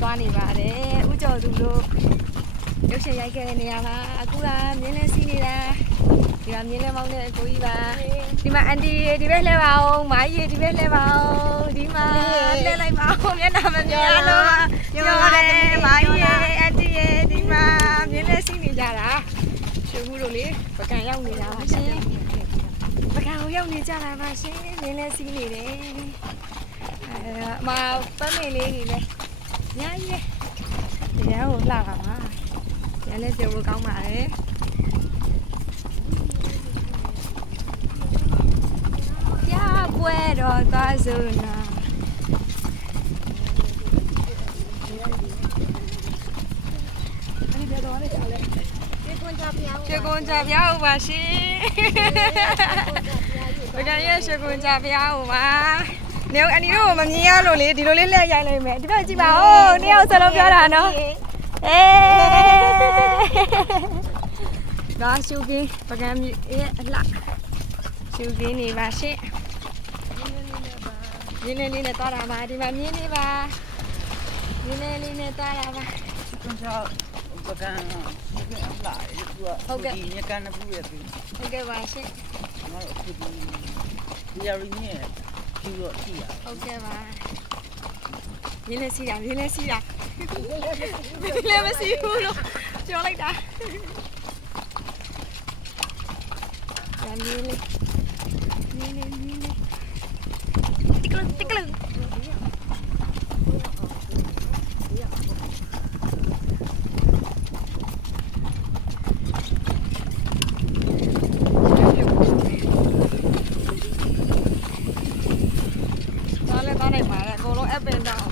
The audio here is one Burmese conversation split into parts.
သွားနေပါတယ်ဥကျော်သူတို့ရုပ်ရှင်ရိုက်ခဲ့တဲ့နေရာမှာအခုကမြင်းလဲစီးနေတာဒီမှာမြင်းလဲမောင်းတဲ့အကိုကြီးပါဒီမှာအန်တီဒီဘက်လှည့်ပါအောင်မာကြီးဒီဘက်လှည့်ပါအောင်ဒီမှာလှည့်လိုက်ပါအောင်မျက်နှာမမြင်ရလို့ပြောတယ်မာကြီးအန်တီဒီမှာမြင်းလဲစီးနေကြတာရှင်မှုတို့လေပကံရောက်နေတာပါရှင်ပကံကိုရောက်နေကြတာပါရှင်မြင်းလဲစီးနေတယ်มาปั้นเมလေးနေလဲညာကြီးပဲတရားကိုလှတာပါရလဲပြောလို့ကောင်းပါတယ်ပြပွဲတော်သွားစုနာအဲ့ဒီတော့လည်းကြားလဲကျေကွန်ကြပြားဦးပါရှင်ဘယ်ကရဲ့ကျေကွန်ကြပြားဦးပါနေအနီတို့မမြင်ရလို့လေဒီလိုလေးလက်ရိုက်လိုက်မယ်ဒီဘက်ကြည့်ပါဦးနေအောင်စလုံးပြောတာနော်အေးဒါရှုကင်းပကံမြေအလှရှုကင်းနေပါရှင့်မြင်းလေးနဲ့သွားတာပါဒီမှာမြင်းလေးပါမြင်းလေးနဲ့သွားတာပါကျွန်တော်ပကံအလှဟုတ်ကဲ့ဒီညကန်နပူရဲ့ပြီဟုတ်ကဲ့ပါရှင့်ကျွန်တော်အခုဒီရင်းနဲ့ဒီတော့ကြည့်ရဟုတ်ကဲ့ပါမြင်းလေးစီးတာမြင်းလေးစီးတာလည်းမစီးဘူးလို့ပြောလိုက်တာမြင်းလေးတိကလုံ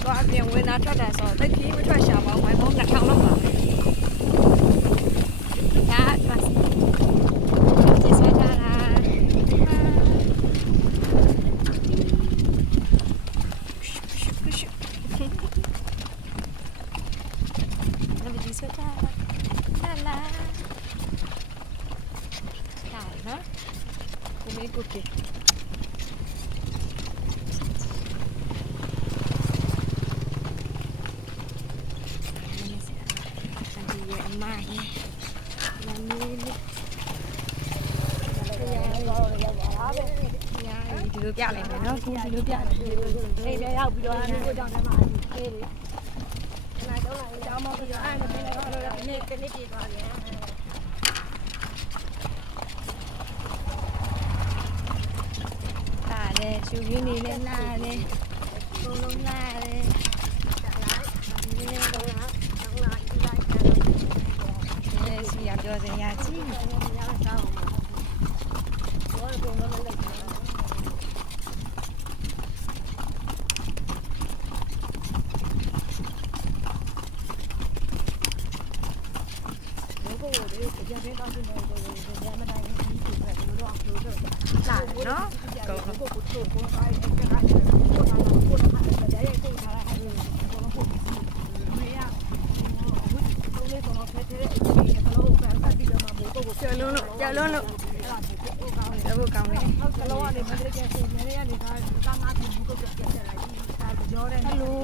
တော့အပြင်ဝင်လာထွက်တာဆိုတော့ခီးမထွက်ရှာပါဘူးဘယ်ဘုံ2000လောက်ပါပဲဒါပါဒီစတာလာဒီစတာလာလာနော်ကိုမေကိုကေဒီလိုပြလိုက်မယ်နော်ဒီလိုပြတယ်အေးလည်းရောက်ပြီးတော့ကိုကြောင့်လည်းမအေးလေနာတော့လာကြောင်းမပြီးတော့အဲ့မသိတော့နေ့တနေ့ပြေသွားပြန်လာတယ်ရှူရင်းနေလဲလာတယ်ဘုံလုံးလာတယ်ဒီနေ့တော့လာစီရပြောစရာကြီးလာနော်ကောင်းကြောက်လုံးလို့ဘုကောင်းလေကလောကနေမတည့်ကျဆင်းနေရနေတာတာငါ့ကိုဘုတ်ပြက်ပြက်လိုက်ဒီဒါကြောတဲ့ဟယ်လို